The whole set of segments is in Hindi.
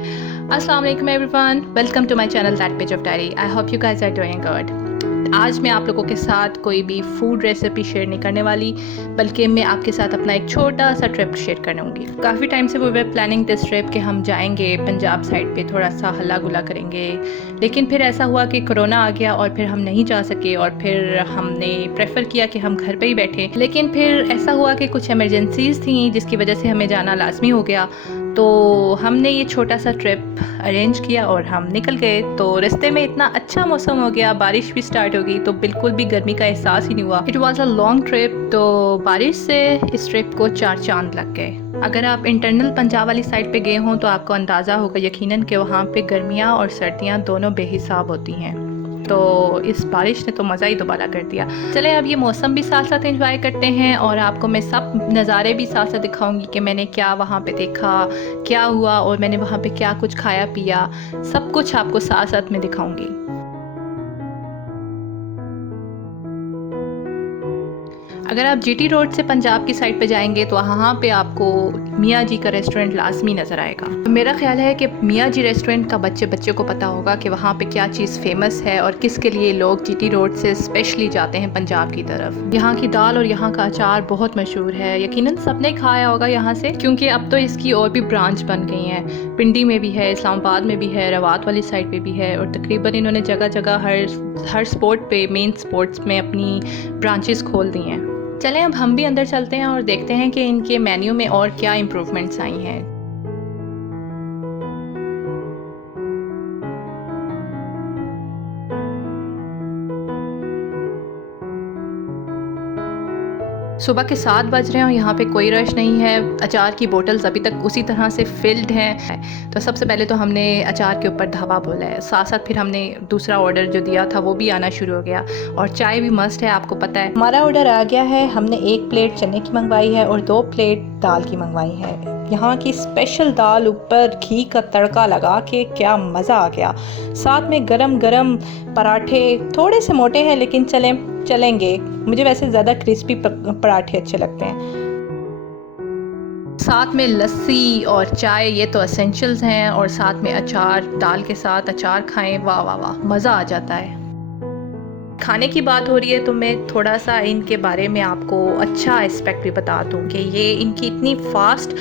Assalamu alaikum everyone. Welcome to my channel That Page of Diary. I hope you guys are doing good. आज मैं आप लोगों के साथ कोई भी फूड रेसिपी शेयर नहीं करने वाली, बल्कि मैं आपके साथ अपना एक छोटा सा ट्रिप शेयर करूँगी। काफ़ी टाइम से we were planning this trip कि हम जाएंगे पंजाब साइड पे, थोड़ा सा हल्ला गुला करेंगे, लेकिन फिर ऐसा हुआ कि कोरोना आ गया और फिर हम नहीं जा सके और फिर हमने प्रेफर किया कि हम घर पे ही बैठें। लेकिन फिर ऐसा हुआ कि कुछ एमरजेंसीज़ थी जिसकी वजह से हमें जाना लाजमी हो गया, तो हमने ये छोटा सा ट्रिप अरेंज किया और हम निकल गए। तो रास्ते में इतना अच्छा मौसम हो गया, बारिश भी स्टार्ट हो गई, तो बिल्कुल भी गर्मी का एहसास ही नहीं हुआ। It was a long trip, तो बारिश से इस ट्रिप को 4 चांद लग गए। अगर आप इंटरनल पंजाब वाली साइड पे गए हों तो आपको अंदाज़ा होगा यकीनन कि वहाँ पे गर्मियाँ और सर्दियाँ दोनों बेहिसाब होती हैं। तो इस बारिश ने तो मज़ा ही दोबारा कर दिया। चलें अब ये मौसम भी साथ साथ एंजॉय करते हैं और आपको मैं सब नज़ारे भी साथ साथ दिखाऊंगी कि मैंने क्या वहाँ पे देखा, क्या हुआ और मैंने वहाँ पे क्या कुछ खाया पिया, सब कुछ आपको साथ साथ में दिखाऊंगी। अगर आप जीटी रोड से पंजाब की साइड पे जाएंगे तो वहाँ पे आपको मियाँ जी का रेस्टोरेंट लाजमी नज़र आएगा। तो मेरा ख्याल है कि मियाँ जी रेस्टोरेंट का बच्चे बच्चे को पता होगा कि वहाँ पे क्या चीज़ फेमस है और किसके लिए लोग जीटी रोड से स्पेशली जाते हैं पंजाब की तरफ। यहाँ की दाल और यहाँ का अचार बहुत मशहूर है, यकीनन सबने खाया होगा यहाँ से, क्योंकि अब तो इसकी और भी ब्रांच बन गई हैं। पिंडी में भी है, इस्लामाबाद में भी है, रवात वाली साइड पर भी है और तकरीबन इन्होंने जगह जगह हर स्पॉट पे, मेन स्पॉट्स में अपनी ब्रांचेस खोल दी हैं। चलें अब हम भी अंदर चलते हैं और देखते हैं कि इनके मेन्यू में और क्या इम्प्रूवमेंट्स आई हैं। सुबह के 7 बज रहे हैं और यहाँ पे कोई रश नहीं है। अचार की बोतल्स अभी तक उसी तरह से फिल्ड हैं। तो सबसे पहले तो हमने अचार के ऊपर धावा बोला है, साथ साथ फिर हमने दूसरा ऑर्डर जो दिया था वो भी आना शुरू हो गया और चाय भी मस्ट है, आपको पता है। हमारा ऑर्डर आ गया है, हमने 1 प्लेट चने की मंगवाई है और 2 प्लेट दाल की मंगवाई है। यहाँ की स्पेशल दाल, ऊपर घी का तड़का लगा के क्या मज़ा आ गया। साथ में गरम गरम पराठे, थोड़े से मोटे हैं लेकिन चलेंगे। मुझे वैसे ज़्यादा क्रिस्पी पराठे अच्छे लगते हैं। साथ में लस्सी और चाय, ये तो एसेंशियल्स हैं, और साथ में अचार, दाल के साथ अचार खाएं, वाह वाह वाह, मज़ा आ जाता है। खाने की बात हो रही है तो मैं थोड़ा सा इनके बारे में आपको अच्छा एस्पेक्ट भी बता दूं कि ये इनकी इतनी फ़ास्ट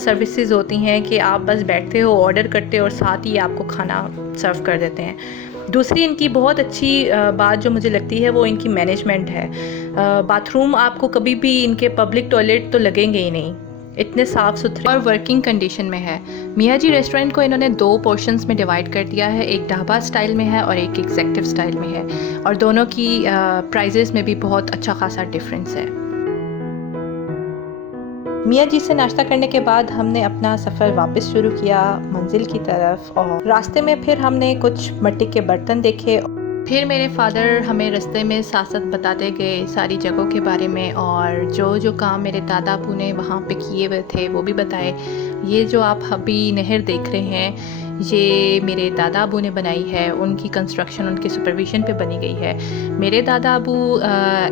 सर्विसेज होती हैं कि आप बस बैठते हो, ऑर्डर करते हो और साथ ही आपको खाना सर्व कर देते हैं। दूसरी इनकी बहुत अच्छी बात जो मुझे लगती है वो इनकी मैनेजमेंट है। बाथरूम आपको कभी भी इनके पब्लिक टॉयलेट तो लगेंगे ही नहीं, इतने साफ़ सुथरे और वर्किंग कंडीशन में है। मियाँ जी रेस्टोरेंट को इन्होंने 2 पोर्शंस में डिवाइड कर दिया है, एक ढाबा स्टाइल में है और एक एग्जेक्टिव स्टाइल में है, और दोनों की प्राइजेस में भी बहुत अच्छा खासा डिफरेंस है। मियाँ जी से नाश्ता करने के बाद हमने अपना सफ़र वापस शुरू किया मंजिल की तरफ, और रास्ते में फिर हमने कुछ मिट्टी के बर्तन देखे। फिर मेरे फादर हमें रास्ते में साथ साथ बताते गए सारी जगहों के बारे में, और जो जो काम मेरे दादा अबू ने वहाँ पे किए हुए थे वो भी बताए। ये जो आप अभी नहर देख रहे हैं ये मेरे दादा अबू ने बनाई है, उनकी कंस्ट्रक्शन उनके सुपरविज़न पे बनी गई है। मेरे दादा अबू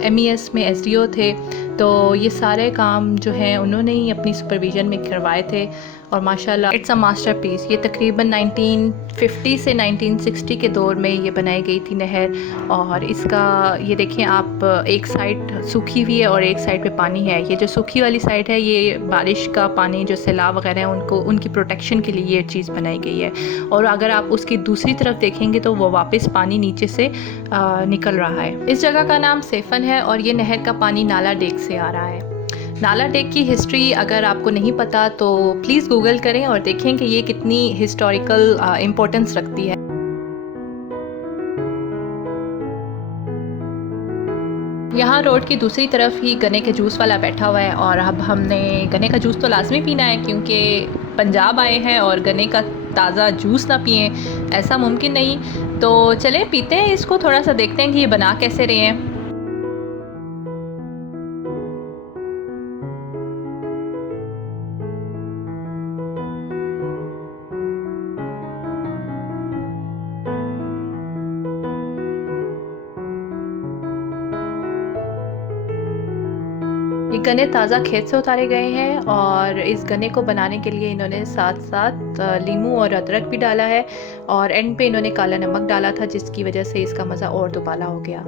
MES में SDO थे, तो ये सारे काम जो हैं उन्होंने ही अपनी सुपरविज़न में करवाए थे, और माशाल्लाह इट्स अ मास्टरपीस। ये तकरीबन 1950 से 1960 के दौर में ये बनाई गई थी नहर, और इसका ये देखें आप, एक साइड सूखी हुई है और एक साइड पे पानी है। ये जो सूखी वाली साइड है ये बारिश का पानी, जो सैलाब वगैरह है उनको, उनकी प्रोटेक्शन के लिए ये चीज़ बनाई गई है, और अगर आप उसकी दूसरी तरफ देखेंगे तो वो वापस पानी नीचे से निकल रहा है। इस जगह का नाम सेफन है और ये नहर का पानी नाला डेक से आ रहा है। नाला डेक की हिस्ट्री अगर आपको नहीं पता तो प्लीज़ गूगल करें और देखें कि ये कितनी हिस्टोरिकल इम्पोर्टेंस रखती है। यहाँ रोड की दूसरी तरफ ही गन्ने के जूस वाला बैठा हुआ है, और अब हमने गन्ने का जूस तो लाजमी पीना है क्योंकि पंजाब आए हैं और गन्ने का ताज़ा जूस ना पिएं ऐसा मुमकिन नहीं। तो चलें पीते हैं इसको, थोड़ा सा देखते हैं कि ये बना कैसे रहे हैं। ये गन्ने ताज़ा खेत से उतारे गए हैं और इस गन्ने को बनाने के लिए इन्होंने साथ-साथ लीमू और अदरक भी डाला है और एंड पे इन्होंने काला नमक डाला था, जिसकी वज़ह से इसका मज़ा और दुबाला हो गया।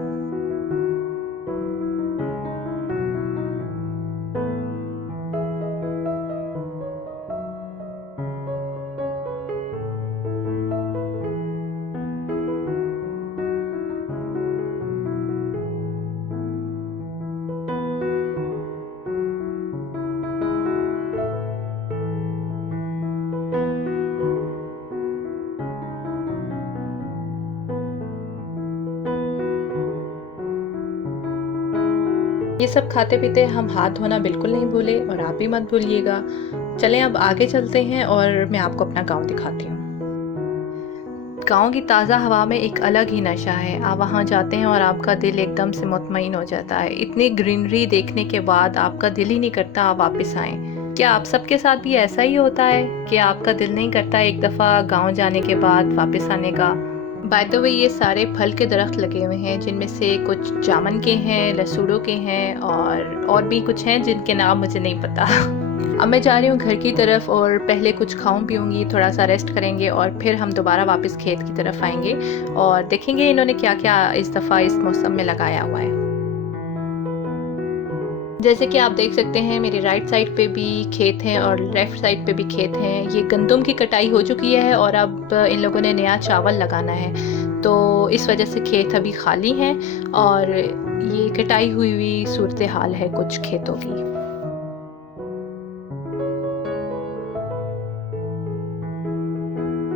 ये सब खाते-पीते हम हाथ धोना बिल्कुल नहीं भूले और आप भी मत भूलिएगा। चलें अब आगे चलते हैं और मैं आपको अपना गाँव दिखाती हूँ। गाँव की ताज़ा हवा में एक अलग ही नशा है। आप वहाँ जाते हैं और आपका दिल एकदम से मुतमईन हो जाता है। इतनी ग्रीनरी देखने के बाद आपका दिल ही नहीं करता आप वापस आएँ। क्या आप सबके साथ भी ऐसा ही होता है कि आपका दिल नहीं करता एक दफ़ा गाँव जाने के बाद वापस आने का? बाय द वे ये सारे फल के दरख्त लगे हुए हैं, जिनमें से कुछ जामुन के हैं, लसूड़ों के हैं और भी कुछ हैं जिनके नाम मुझे नहीं पता। अब मैं जा रही हूँ घर की तरफ और पहले कुछ खाऊं पीऊँगी, थोड़ा सा रेस्ट करेंगे और फिर हम दोबारा वापस खेत की तरफ आएंगे और देखेंगे इन्होंने क्या-क्या इस दफ़ा इस मौसम में लगाया हुआ है। जैसे कि आप देख सकते हैं मेरी राइट साइड पे भी खेत हैं और लेफ़्ट साइड पे भी खेत हैं। ये गंदम की कटाई हो चुकी है और अब इन लोगों ने नया चावल लगाना है। तो इस वजह से खेत अभी खाली हैं और ये कटाई हुई सूरत हाल है कुछ खेतों की।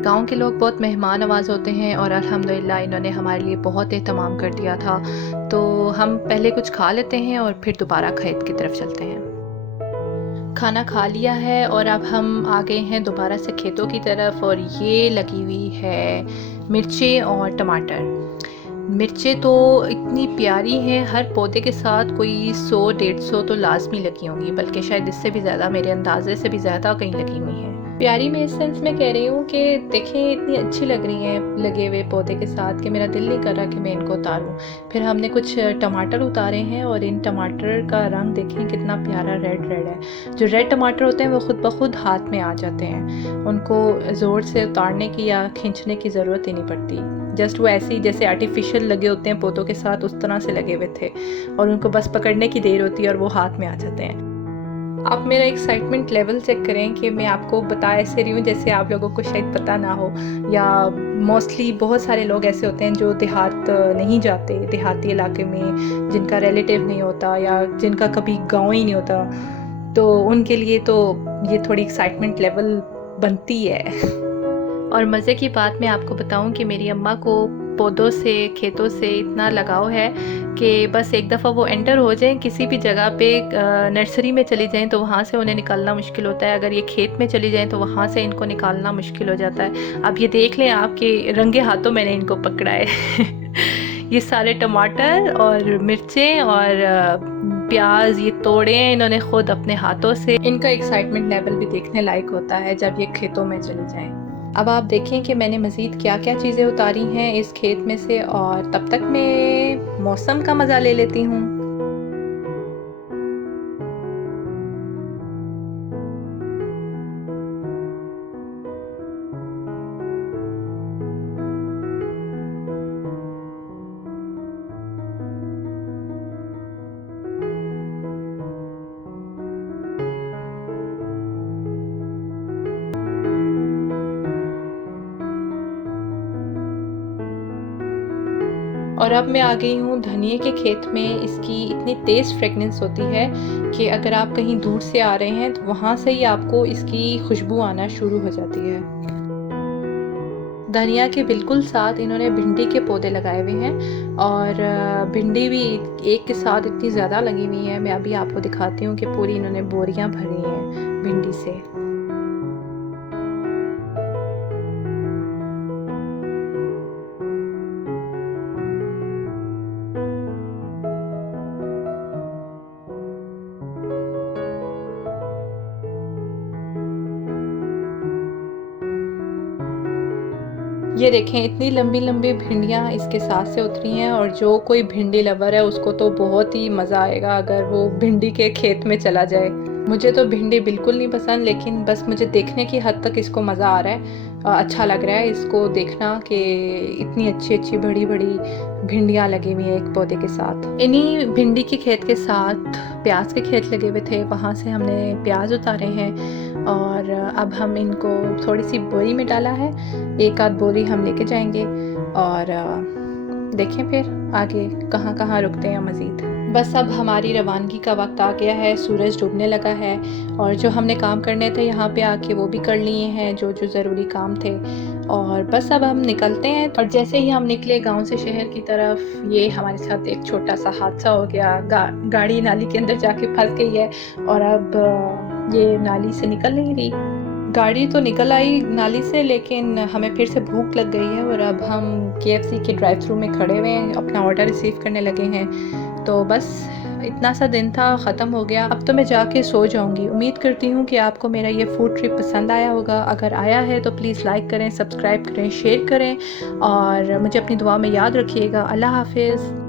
गाँव के लोग बहुत मेहमान नवाज़ होते हैं और अल्हम्दुलिल्लाह इन्होंने हमारे लिए बहुत एहतमाम कर दिया था। तो हम पहले कुछ खा लेते हैं और फिर दोबारा खेत की तरफ चलते हैं। खाना खा लिया है और अब हम आ गए हैं दोबारा से खेतों की तरफ और ये लगी हुई है मिर्चें और टमाटर। मिर्चें तो इतनी प्यारी हैं, हर पौधे के साथ कोई 100-150 तो लाज़मी लगी होंगी, बल्कि शायद इससे भी ज़्यादा, मेरे अंदाज़े से भी ज़्यादा कहीं लगी हुई हैं। प्यारी मैं इस सेंस में कह रही हूँ कि देखें इतनी अच्छी लग रही हैं लगे हुए पौधे के साथ कि मेरा दिल नहीं कर रहा कि मैं इनको उतारूँ। फिर हमने कुछ टमाटर उतारे हैं और इन टमाटर का रंग देखें कितना प्यारा रेड है। जो रेड टमाटर होते हैं वो खुद ब खुद हाथ में आ जाते हैं, उनको ज़ोर से उतारने की या खींचने की ज़रूरत ही नहीं पड़ती। जस्ट वो ऐसे ही जैसे आर्टिफिशियल लगे होते हैं पौधों के साथ, उस तरह से लगे हुए थे और उनको बस पकड़ने की देर होती है और वो हाथ में आ जाते हैं। आप मेरा एक्साइटमेंट लेवल चेक करें कि मैं आपको बता ऐसे रही हूँ जैसे आप लोगों को शायद पता ना हो, या मोस्टली बहुत सारे लोग ऐसे होते हैं जो देहात नहीं जाते, देहाती इलाके में जिनका रिलेटिव नहीं होता या जिनका कभी गाँव ही नहीं होता, तो उनके लिए तो ये थोड़ी एक्साइटमेंट लेवल बनती है। और मज़े की बात मैं आपको बताऊं कि मेरी अम्मा को पौधों से, खेतों से इतना लगाव है कि बस एक दफ़ा वो एंटर हो जाएं किसी भी जगह पे, नर्सरी में चली जाएं तो वहाँ से उन्हें निकालना मुश्किल होता है, अगर ये खेत में चली जाएं तो वहाँ से इनको निकालना मुश्किल हो जाता है। अब ये देख लें आप कि रंगे हाथों मैंने इनको पकड़ा है। ये सारे टमाटर और मिर्चें और प्याज ये तोड़े हैं इन्होंने खुद अपने हाथों से। इनका एक्साइटमेंट लेवल भी देखने लायक होता है जब ये खेतों में चली जाएं। अब आप देखें कि मैंने मज़ीद क्या-क्या चीज़ें उतारी हैं इस खेत में से और तब तक मैं मौसम का मज़ा ले लेती हूँ। और अब मैं आ गई हूँ धनिए के खेत में। इसकी इतनी तेज़ फ्रेगनेंस होती है कि अगर आप कहीं दूर से आ रहे हैं तो वहाँ से ही आपको इसकी खुशबू आना शुरू हो जाती है। धनिया के बिल्कुल साथ इन्होंने भिंडी के पौधे लगाए हुए हैं और भिंडी भी एक के साथ इतनी ज़्यादा लगी हुई है, मैं अभी आपको दिखाती हूँ कि पूरी इन्होंने बोरियां भरी हैं भिंडी से। ये देखें इतनी लंबी लंबी भिंडियाँ इसके साथ से उतरी हैं, और जो कोई भिंडी लवर है उसको तो बहुत ही मज़ा आएगा अगर वो भिंडी के खेत में चला जाए। मुझे तो भिंडी बिल्कुल नहीं पसंद, लेकिन बस मुझे देखने की हद तक इसको मज़ा आ रहा है। अच्छा लग रहा है इसको देखना कि इतनी अच्छी अच्छी बड़ी बड़ी भिंडियाँ लगी हुई हैं एक पौधे के साथ। इन्हीं भिंडी के खेत के साथ प्याज के खेत लगे हुए थे, वहाँ से हमने प्याज उतारे हैं और अब हम इनको थोड़ी सी बोरी में डाला है। एक आध बोरी हम लेके जाएंगे और देखें फिर आगे कहाँ कहाँ रुकते हैं मज़ीद। बस अब हमारी रवानगी का वक्त आ गया है, सूरज डूबने लगा है और जो हमने काम करने थे यहाँ पे आके वो भी कर लिए हैं, जो जो ज़रूरी काम थे, और बस अब हम निकलते हैं। और जैसे ही हम निकले गांव से शहर की तरफ, ये हमारे साथ एक छोटा सा हादसा हो गया। गाड़ी नाली के अंदर जाके फंस गई है और अब ये नाली से निकल नहीं रही। गाड़ी तो निकल आई नाली से, लेकिन हमें फिर से भूख लग गई है और अब हम KFC के ड्राइव थ्रू में खड़े हुए हैं, अपना ऑर्डर रिसीव करने लगे हैं। तो बस इतना सा दिन था, ख़त्म हो गया। अब तो मैं जाके सो जाऊंगी। उम्मीद करती हूँ कि आपको मेरा ये फूड ट्रिप पसंद आया होगा। अगर आया है तो प्लीज़ लाइक करें, सब्सक्राइब करें, शेयर करें और मुझे अपनी दुआ में याद रखिएगा। अल्लाह हाफिज़।